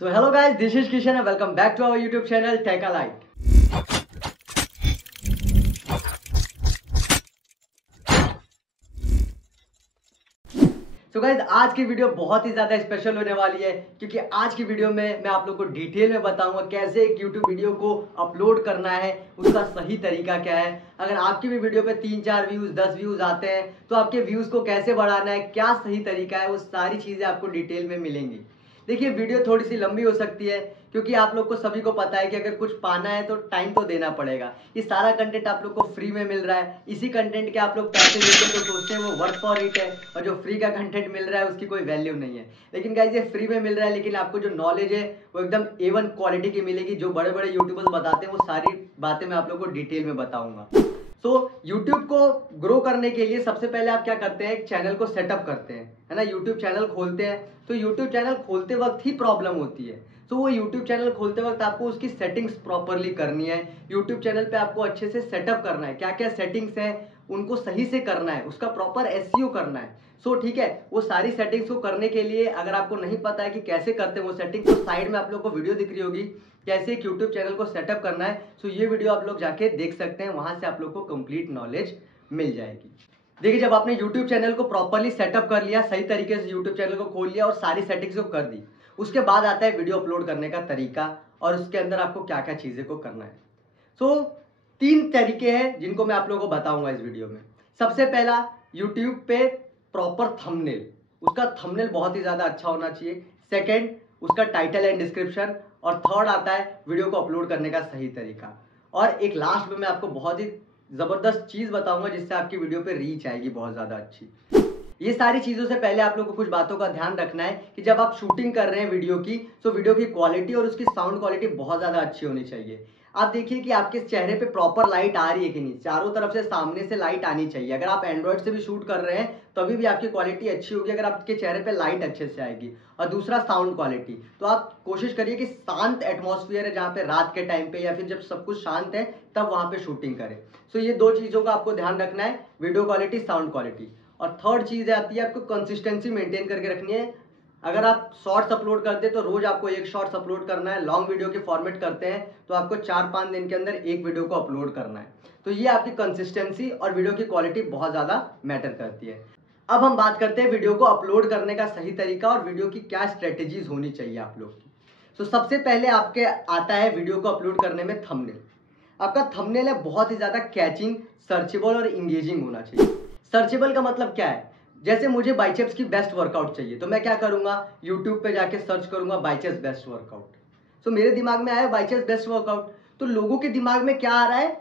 So hello guys, this is Kishan and welcome back to our YouTube channel Tech Alike. तो guys आज की video बहुत ही ज्यादा special होने वाली है क्योंकि आज की वीडियो में मैं आप लोग को डिटेल में बताऊंगा कैसे एक YouTube वीडियो को अपलोड करना है, उसका सही तरीका क्या है। अगर आपकी भी वीडियो पे 3-4 व्यूज 10 व्यूज आते हैं तो आपके व्यूज को कैसे बढ़ाना है, क्या सही तरीका है, वो सारी चीजें आपको डिटेल में मिलेंगी। देखिए वीडियो थोड़ी सी लंबी हो सकती है क्योंकि आप लोग को सभी को पता है कि अगर कुछ पाना है तो टाइम तो देना पड़ेगा। ये सारा कंटेंट आप लोग को फ्री में मिल रहा है, इसी कंटेंट के आप लोग पैसे देते तो सोचते हैं वो वर्थ फॉर इट है, और जो फ्री का कंटेंट मिल रहा है उसकी कोई वैल्यू नहीं है। लेकिन गाइस ये फ्री में मिल रहा है, लेकिन आपको जो नॉलेज है वो एकदम A1 क्वालिटी की मिलेगी। जो बड़े बड़े यूट्यूबर्स बताते हैं वो सारी बातें मैं आप लोग को डिटेल में बताऊंगा। तो YouTube को ग्रो करने के लिए सबसे पहले आप क्या करते हैं, एक चैनल को सेटअप करते हैं, है ना। YouTube चैनल खोलते हैं तो YouTube चैनल खोलते वक्त ही प्रॉब्लम होती है। तो वो YouTube चैनल खोलते वक्त आपको उसकी सेटिंग्स प्रॉपरली करनी है। YouTube चैनल पे आपको अच्छे से सेटअप करना है, क्या क्या सेटिंग्स है उनको सही से करना है, उसका प्रॉपर SEO करना है। ठीक है, वो सारी सेटिंग्स को करने के लिए अगर आपको नहीं पता है कि कैसे करते हैं वो सेटिंग, तो साइड में आप लोग को वीडियो दिख रही होगी कैसे एक YouTube चैनल को सेटअप करना है। ये वीडियो आप लोग जाके देख सकते हैं, वहां से आप लोग को कंप्लीट नॉलेज मिल जाएगी। देखिए जब आपने YouTube चैनल को प्रॉपरली सेटअप कर लिया, सही तरीके से YouTube चैनल को खोल लिया और सारी सेटिंग्स को कर दी, उसके बाद आता है वीडियो अपलोड करने का तरीका और उसके अंदर आपको क्या क्या चीजें को करना है। 3 तरीके हैं जिनको मैं आप लोगों को बताऊंगा इस वीडियो में। सबसे पहला, YouTube पे प्रॉपर थंबनेल, उसका थंबनेल बहुत ही ज्यादा अच्छा होना चाहिए। सेकंड, उसका टाइटल एंड डिस्क्रिप्शन। और थर्ड आता है वीडियो को अपलोड करने का सही तरीका। और एक लास्ट में मैं आपको बहुत ही जबरदस्त चीज बताऊंगा जिससे आपकी वीडियो पे रीच आएगी बहुत ज्यादा अच्छी। ये सारी चीजों से पहले आप लोगों को कुछ बातों का ध्यान रखना है कि जब आप शूटिंग कर रहे हैं वीडियो की, तो वीडियो की क्वालिटी और उसकी साउंड क्वालिटी बहुत ज्यादा अच्छी होनी चाहिए। आप देखिए कि आपके चेहरे पे प्रॉपर लाइट आ रही है कि नहीं, चारों तरफ से सामने से लाइट आनी चाहिए। अगर आप एंड्रॉइड से भी शूट कर रहे हैं तभी भी आपकी क्वालिटी अच्छी होगी अगर आपके चेहरे पे लाइट अच्छे से आएगी। और दूसरा, साउंड क्वालिटी, तो आप कोशिश करिए कि शांत एटमॉस्फेयर है जहाँ पे रात के टाइम पे या फिर जब सब कुछ शांत है तब वहां पे शूटिंग करें। ये 2 चीजों का आपको ध्यान रखना है, वीडियो क्वालिटी, साउंड क्वालिटी। और थर्ड चीज आती है आपको कंसिस्टेंसी मेंटेन करके रखनी है। अगर आप शॉर्ट्स अपलोड करते हैं तो रोज आपको 1 शॉर्ट्स अपलोड करना है। लॉन्ग वीडियो के फॉर्मेट करते हैं तो आपको 4-5 दिन के अंदर 1 वीडियो को अपलोड करना है। ये आपकी कंसिस्टेंसी और वीडियो की क्वालिटी बहुत ज्यादा मैटर करती है। अब हम बात करते हैं वीडियो को अपलोड करने का सही तरीका और वीडियो की क्या स्ट्रेटेजीज होनी चाहिए आप लोग की। सबसे पहले आपके आता है वीडियो को अपलोड करने में थंबनेल। आपका थंबनेल है बहुत ही ज्यादा कैचिंग, सर्चेबल और इंगेजिंग होना चाहिए। सर्चेबल का मतलब क्या है, जैसे मुझे बाइसेप्स की बेस्ट वर्कआउट चाहिए तो मैं क्या करूंगा, यूट्यूब पे जाके सर्च करूंगा बाइसेप्स बेस्ट वर्कआउट। मेरे दिमाग में आया बाइसेप्स बेस्ट वर्कआउट, तो लोगों के दिमाग में क्या आ रहा है,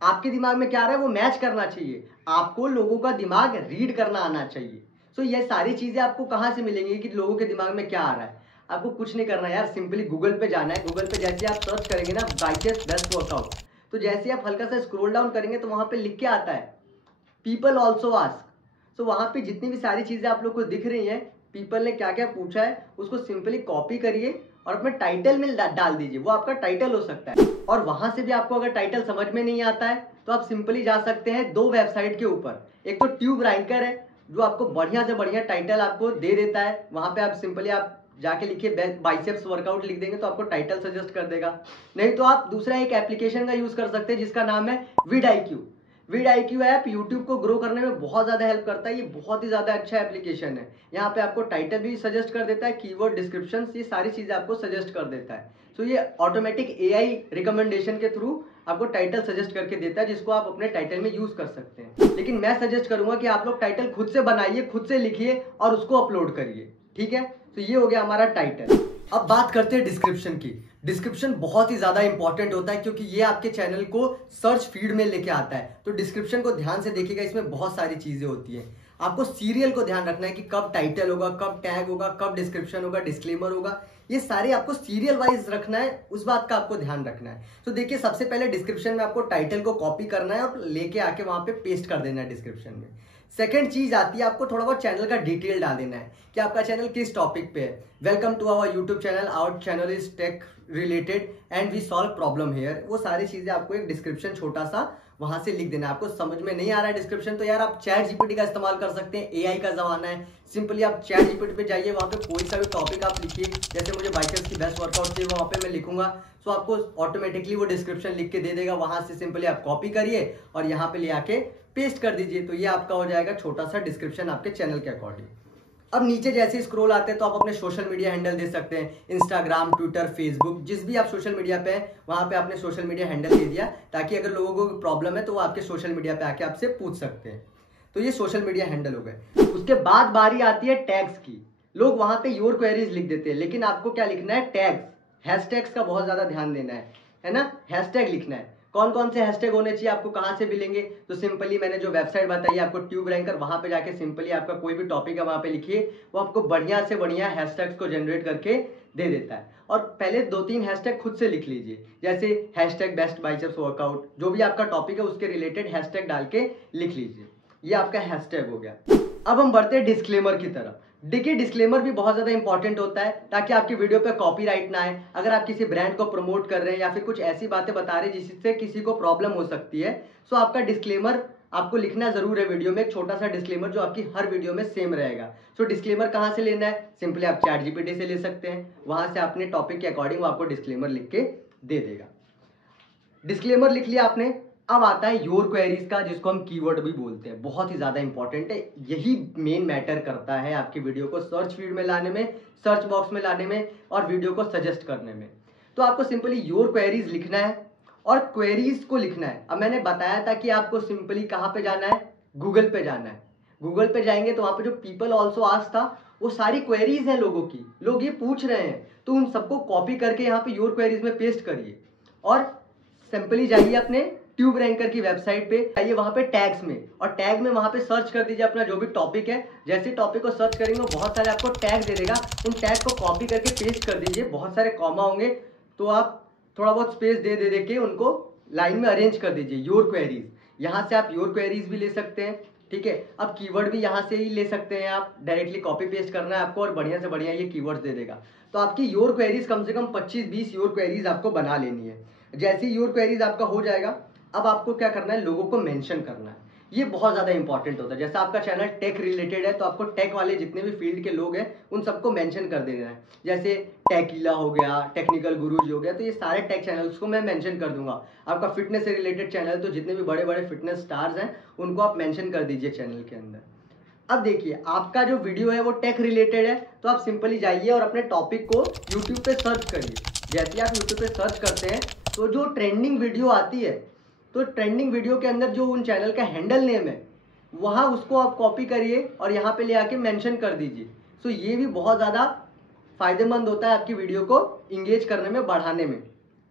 आपके दिमाग में क्या आ रहा है, वो मैच करना चाहिए। आपको लोगों का दिमाग रीड करना आना चाहिए। ये सारी चीजें आपको कहां से मिलेंगी कि लोगों के दिमाग में क्या आ रहा है। आपको कुछ नहीं करना यार, सिंपली गूगल पे जाना है। गूगल पे जैसे आप सर्च करेंगे ना बाइसेप्स बेस्ट वर्कआउट, तो जैसे आप हल्का सा स्क्रॉल डाउन करेंगे तो वहां पे लिख के आता है पीपल ऑल्सो आस्क। वहां पे जितनी भी सारी चीजें आप लोग को दिख रही हैं, पीपल ने क्या क्या पूछा है उसको सिंपली कॉपी करिए और अपने टाइटल में डाल दीजिए, वो आपका टाइटल हो सकता है। और वहां से भी आपको अगर टाइटल समझ में नहीं आता है तो आप सिंपली जा सकते हैं 2 वेबसाइट के ऊपर। एक तो ट्यूब रैंकर है जो आपको बढ़िया से बढ़िया टाइटल आपको दे देता है। वहां पे आप सिंपली आप जाके लिखिए बाइसेप्स वर्कआउट लिख देंगे तो आपको टाइटल सजेस्ट कर देगा। नहीं तो आप दूसरा एक एप्लीकेशन का यूज कर सकते हैं जिसका नाम है vidIQ। vidIQ ऐप YouTube को ग्रो करने में बहुत ज्यादा हेल्प करता है। ये बहुत ही ज्यादा अच्छा एप्लीकेशन है। यहाँ पे आपको टाइटल भी सजेस्ट कर देता है, कीवर्ड, डिस्क्रिप्शन, ये सारी चीजें आपको सजेस्ट कर देता है। ये ऑटोमेटिक AI रिकमेंडेशन के थ्रू आपको टाइटल सजेस्ट करके देता है जिसको आप अपने टाइटल में यूज कर सकते हैं। लेकिन मैं सजेस्ट करूंगा कि आप लोग टाइटल खुद से बनाइए, खुद से लिखिए और उसको अपलोड करिए, ठीक है। ये हो गया हमारा टाइटल। अब बात करते हैं डिस्क्रिप्शन की। डिस्क्रिप्शन बहुत ही ज्यादा इंपॉर्टेंट होता है क्योंकि ये आपके चैनल को सर्च फीड में लेके आता है। तो डिस्क्रिप्शन को ध्यान से देखिएगा, इसमें बहुत सारी चीजें होती है। आपको सीरियल को ध्यान रखना है कि कब टाइटल होगा, कब टैग होगा, कब डिस्क्रिप्शन होगा, डिस्क्लेमर होगा, ये सारे आपको सीरियल वाइज रखना है, उस बात का आपको ध्यान रखना है। देखिए सबसे पहले डिस्क्रिप्शन में आपको टाइटल को कॉपी करना है और लेके आके वहां पे पेस्ट कर देना है डिस्क्रिप्शन में। सेकंड चीज आती है आपको थोड़ा बहुत चैनल का डिटेल डाल देना है कि आपका चैनल किस टॉपिक पे है। Welcome to our YouTube channel, our channel is tech related and we solve problem here. वो सारी चीजें आपको एक डिस्क्रिप्शन छोटा सा वहां से लिख देना। आपको समझ में नहीं आ रहा है डिस्क्रिप्शन, तो यार आप चैट जीपीटी का इस्तेमाल कर सकते हैं। एआई का जमाना है, सिंपली आप चैट जीपीटी पे जाइए, वहां पे कोई सा भी टॉपिक आप लिखिए। जैसे मुझे बाइसेप्स की बेस्ट वर्कआउट चाहिए, वहां पे मैं लिखूंगा, तो आपको ऑटोमेटिकली वो डिस्क्रिप्शन लिख के दे देगा। वहां से सिंपली आप कॉपी करिए और यहाँ पे ले आके पेस्ट कर दीजिए, तो ये आपका हो जाएगा छोटा सा डिस्क्रिप्शन आपके चैनल के अकॉर्डिंग। अब नीचे जैसे स्क्रॉल आते हैं तो आप अपने सोशल मीडिया हैंडल दे सकते हैं, इंस्टाग्राम, ट्विटर, फेसबुक, जिस भी आप सोशल मीडिया पे हैं वहां पे आपने सोशल मीडिया हैंडल दे दिया, ताकि अगर लोगों को प्रॉब्लम है तो वो आपके सोशल मीडिया पे आके आपसे पूछ सकते हैं। तो ये सोशल मीडिया हैंडल हो गए। उसके बाद बारी आती है टैग्स की। लोग वहां पे योर क्वेरीज लिख देते हैं, लेकिन आपको क्या लिखना है, टैग्स, हैशटैग्स का बहुत ज्यादा ध्यान देना है ना। हैशटैग लिखना है। कौन कौन से हैशटैग होने चाहिए, आपको कहां से मिलेंगे, तो सिंपली मैंने जो वेबसाइट बताई आपको ट्यूब रैंकर, वहां पे जाके सिंपली आपका कोई भी टॉपिक है वहां पे लिखिए, वो आपको बढ़िया से बढ़िया हैशटैग्स को जनरेट करके दे देता है। और पहले 2-3 हैशटैग खुद से लिख लीजिए, जैसे हैशटैग बेस्ट बाइसेप्स वर्कआउट, जो भी आपका टॉपिक है उसके रिलेटेड हैशटैग डाल के लिख लीजिए। ये आपका हैशटैग हो गया। अब हम बढ़ते हैं डिस्क्लेमर की तरफ। देखिए डिस्क्लेमर भी बहुत ज्यादा इंपॉर्टेंट होता है, ताकि आपकी वीडियो पे कॉपीराइट ना आए। अगर आप किसी ब्रांड को प्रमोट कर रहे हैं या फिर कुछ ऐसी बातें बता रहे हैं जिससे किसी को प्रॉब्लम हो सकती है, तो आपका डिस्क्लेमर आपको लिखना जरूर है वीडियो में, एक छोटा सा डिस्क्लेमर जो आपकी हर वीडियो में सेम रहेगा। सो डिस्क्लेमर कहां से लेना है, सिंपली आप चैट जीपीटी से ले सकते हैं, वहां से अपने टॉपिक के अकॉर्डिंग वो आपको डिस्क्लेमर लिख के दे देगा। डिस्क्लेमर लिख लिया आपने। अब आता है योर क्वेरीज का, जिसको हम कीवर्ड भी बोलते हैं, बहुत ही ज्यादा इंपॉर्टेंट है। यही मेन मैटर करता है आपकी वीडियो को सर्च फीड में लाने में, सर्च बॉक्स में लाने में और वीडियो को सजेस्ट करने में। तो आपको सिंपली योर क्वेरीज लिखना है और क्वेरीज को लिखना है। अब मैंने बताया था कि आपको सिंपली कहां पे जाना है, गूगल पे जाना है। गूगल पे जाएंगे तो वहां पे जो पीपल ऑल्सो आस्क था, वो सारी क्वेरीज हैं लोगों की, लोग ये पूछ रहे हैं, तो उन सबको कॉपी करके यहाँ पे योर क्वेरीज में पेस्ट करिए और सिंपली जाइए अपने ट्यूब रैंकर की वेबसाइट पे, जाइए वहां पे टैग्स में, और टैग में वहां पे सर्च कर दीजिए अपना जो भी टॉपिक है। जैसे टॉपिक को सर्च करेंगे बहुत सारे आपको टैग दे देगा, उन टैग को कॉपी करके पेस्ट कर दीजिए। बहुत सारे कॉमा होंगे तो आप थोड़ा बहुत स्पेस दे के उनको लाइन में अरेंज कर दीजिए। योर क्वेरीज, यहाँ से आप योर क्वेरीज भी ले सकते हैं, ठीक है। अब कीवर्ड भी यहाँ से ही ले सकते हैं आप, डायरेक्टली कॉपी पेस्ट करना है आपको और बढ़िया से बढ़िया ये कीवर्ड्स दे देगा। तो आपकी योर क्वेरीज कम से कम 25-20 योर क्वेरीज आपको बना लेनी है। जैसे ही योर क्वेरीज आपका हो जाएगा, अब आपको क्या करना है, लोगों को मेंशन करना है। ये बहुत ज्यादा इंपॉर्टेंट होता है। जैसे आपका चैनल टेक रिलेटेड है तो आपको टेक वाले जितने भी फील्ड के लोग हैं उन सबको मेंशन कर देना है। जैसे टेकीला हो गया, टेक्निकल गुरुजी हो गया, तो ये सारे टेक चैनल्स को मैं मेंशन कर दूंगा। आपका फिटनेस से रिलेटेड चैनल, तो जितने भी बड़े बड़े फिटनेस स्टार्स हैं उनको आप मेंशन कर दीजिए चैनल के अंदर। अब देखिए आपका जो वीडियो है वो टेक रिलेटेड है, तो आप सिंपली जाइए और अपने टॉपिक को यूट्यूब पे सर्च करिए। जैसे ही आप यूट्यूब पे सर्च करते हैं तो जो ट्रेंडिंग वीडियो आती है, तो ट्रेंडिंग वीडियो के अंदर जो उन चैनल का हैंडल नेम है वहाँ उसको आप कॉपी करिए और यहाँ पे ले आके मेंशन कर दीजिए। सो ये भी बहुत ज़्यादा फायदेमंद होता है आपकी वीडियो को इंगेज करने में, बढ़ाने में,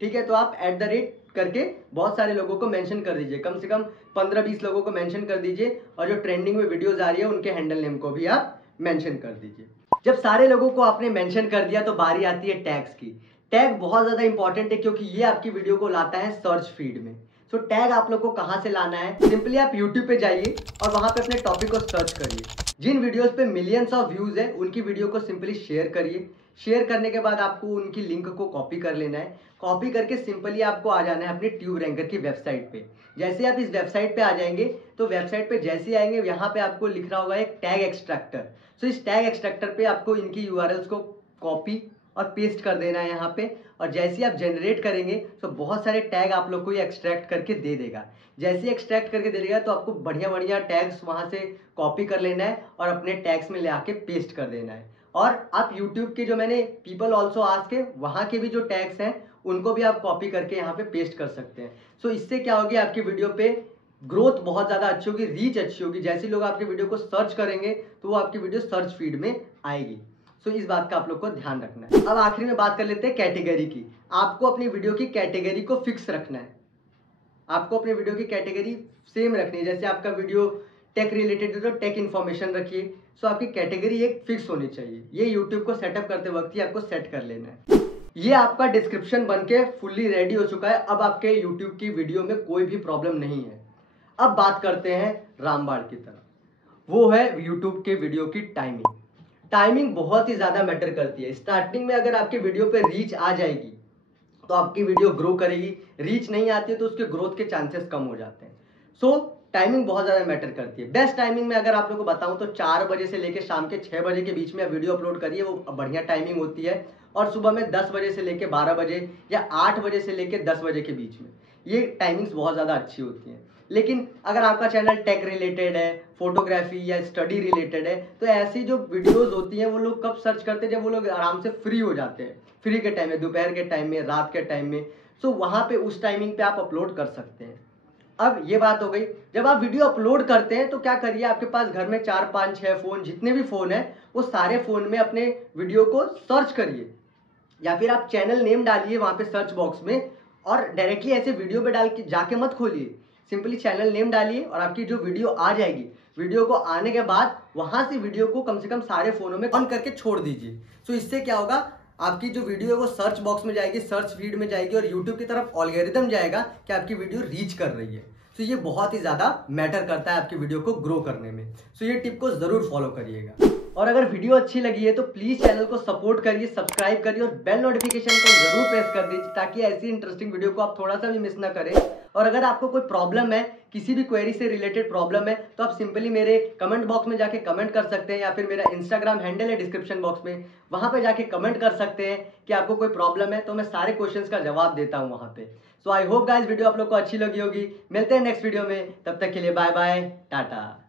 ठीक है। तो आप @ करके बहुत सारे लोगों को मेंशन कर दीजिए, कम से कम 15-20 लोगों को मेंशन कर दीजिए, और जो ट्रेंडिंग में वीडियोज आ रही है उनके हैंडल नेम को भी आप मेंशन कर दीजिए। जब सारे लोगों को आपने मेंशन कर दिया तो बारी आती है टैग्स की। टैग बहुत ज्यादा इंपॉर्टेंट है क्योंकि ये आपकी वीडियो को लाता है सर्च फीड में। सो टैग आप लोग को कहां से लाना है, सिंपली आप यूट्यूब पे जाइए और वहां पे अपने टॉपिक को सर्च करिए। जिन वीडियोस पे मिलियंस ऑफ व्यूज है उनकी वीडियो को सिंपली शेयर करिए। शेयर करने के बाद आपको उनकी लिंक को कॉपी कर लेना है। कॉपी करके सिंपली आपको आ जाना है अपने ट्यूब रैंकर की वेबसाइट पे। जैसे आप इस वेबसाइट पे आ जाएंगे तो वेबसाइट पे जैसे आएंगे यहाँ पे आपको लिख रहा होगा एक टैग एक्सट्रैक्टर। सो इस टैग एक्सट्रैक्टर पे आपको इनकी यूआरएल्स को कॉपी और पेस्ट कर देना है यहाँ पे, और जैसे ही आप जनरेट करेंगे तो बहुत सारे टैग आप लोग को ये एक्सट्रैक्ट करके दे देगा। जैसे ही एक्सट्रैक्ट करके दे देगा तो आपको बढ़िया बढ़िया टैग्स वहाँ से कॉपी कर लेना है और अपने टैग्स में ले आके पेस्ट कर देना है। और आप यूट्यूब के जो मैंने पीपल ऑल्सो आस्क है वहाँ के भी जो टैग्स हैं उनको भी आप कॉपी करके यहाँ पे पेस्ट कर सकते हैं। सो इससे क्या होगी, आपकी वीडियो पे ग्रोथ बहुत ज़्यादा अच्छी होगी, रीच अच्छी होगी। जैसे लोग आपके वीडियो को सर्च करेंगे तो वो आपकी वीडियो सर्च फीड में आएगी। सो इस बात का आप लोग को ध्यान रखना है। अब आखिरी में बात कर लेते हैं कैटेगरी की। आपको अपनी वीडियो की कैटेगरी को फिक्स रखना है। आपको अपनी वीडियो की कैटेगरी सेम रखनी है। जैसे आपका वीडियो टेक रिलेटेड है तो टेक इन्फॉर्मेशन रखिए। सो आपकी कैटेगरी एक फिक्स होनी चाहिए। ये यूट्यूब को सेटअप करते वक्त ही आपको सेट कर लेना है। ये आपका डिस्क्रिप्शन बनके फुल्ली रेडी हो चुका है। अब आपके यूट्यूब की वीडियो में कोई भी प्रॉब्लम नहीं है। अब बात करते हैं रामबाण की तरफ, वो है यूट्यूब के वीडियो की टाइमिंग। टाइमिंग बहुत ही ज्यादा मैटर करती है। स्टार्टिंग में अगर आपके वीडियो पे रीच आ जाएगी तो आपकी वीडियो ग्रो करेगी, रीच नहीं आती है तो उसके ग्रोथ के चांसेस कम हो जाते हैं। सो टाइमिंग बहुत ज़्यादा मैटर करती है। बेस्ट टाइमिंग में अगर आप लोगों को बताऊं तो 4 बजे से लेकर शाम के 6 बजे के बीच में आप वीडियो अपलोड करिए, वो बढ़िया टाइमिंग होती है। और सुबह में 10 बजे से लेकर 12 बजे या 8 बजे से लेकर 10 बजे के बीच में, ये टाइमिंग्स बहुत ज़्यादा अच्छी होती हैं। लेकिन अगर आपका चैनल टेक रिलेटेड है, फोटोग्राफी या स्टडी रिलेटेड है, तो ऐसी जो वीडियोस होती हैं वो लोग कब सर्च करते हैं, जब वो लोग आराम से फ्री हो जाते हैं, फ्री के टाइम में, दोपहर के टाइम में, रात के टाइम में। सो वहाँ पे उस टाइमिंग पे आप अपलोड कर सकते हैं। अब ये बात हो गई, जब आप वीडियो अपलोड करते हैं तो क्या करिए, आपके पास घर में 4 5 6 फोन, जितने भी फोन है वो सारे फोन में अपने वीडियो को सर्च करिए, या फिर आप चैनल नेम डालिए वहां पे सर्च बॉक्स में, और डायरेक्टली ऐसे वीडियो पे डाल के जाके मत खोलिए। सिंपली चैनल नेम डालिए और आपकी जो वीडियो आ जाएगी, वीडियो को आने के बाद वहां से वीडियो को कम से कम सारे फोनों में ऑन करके छोड़ दीजिए। तो इससे क्या होगा, आपकी जो वीडियो है वो सर्च बॉक्स में जाएगी, सर्च फीड में जाएगी, और यूट्यूब की तरफ एल्गोरिथम जाएगा कि आपकी वीडियो रीच कर रही है। तो ये बहुत ही ज्यादा मैटर करता है आपकी वीडियो को ग्रो करने में। तो ये टिप को जरूर फॉलो करिएगा। और अगर वीडियो अच्छी लगी है तो प्लीज चैनल को सपोर्ट करिए, सब्सक्राइब करिए और बेल नोटिफिकेशन को जरूर प्रेस कर दीजिए, ताकि ऐसी इंटरेस्टिंग वीडियो को आप थोड़ा सा भी मिस ना करें। और अगर आपको कोई प्रॉब्लम है, किसी भी क्वेरी से रिलेटेड प्रॉब्लम है, तो आप सिंपली मेरे कमेंट बॉक्स में जाके कमेंट कर सकते हैं, या फिर मेरा इंस्टाग्राम हैंडल है डिस्क्रिप्शन बॉक्स में, वहां पे जाके कमेंट कर सकते हैं कि आपको कोई प्रॉब्लम है, तो मैं सारे क्वेश्चंस का जवाब देता हूं वहां पे। सो आई होप गाइस वीडियो आप लोग को अच्छी लगी होगी। मिलते हैं नेक्स्ट वीडियो में, तब तक के लिए बाय बाय, टाटा।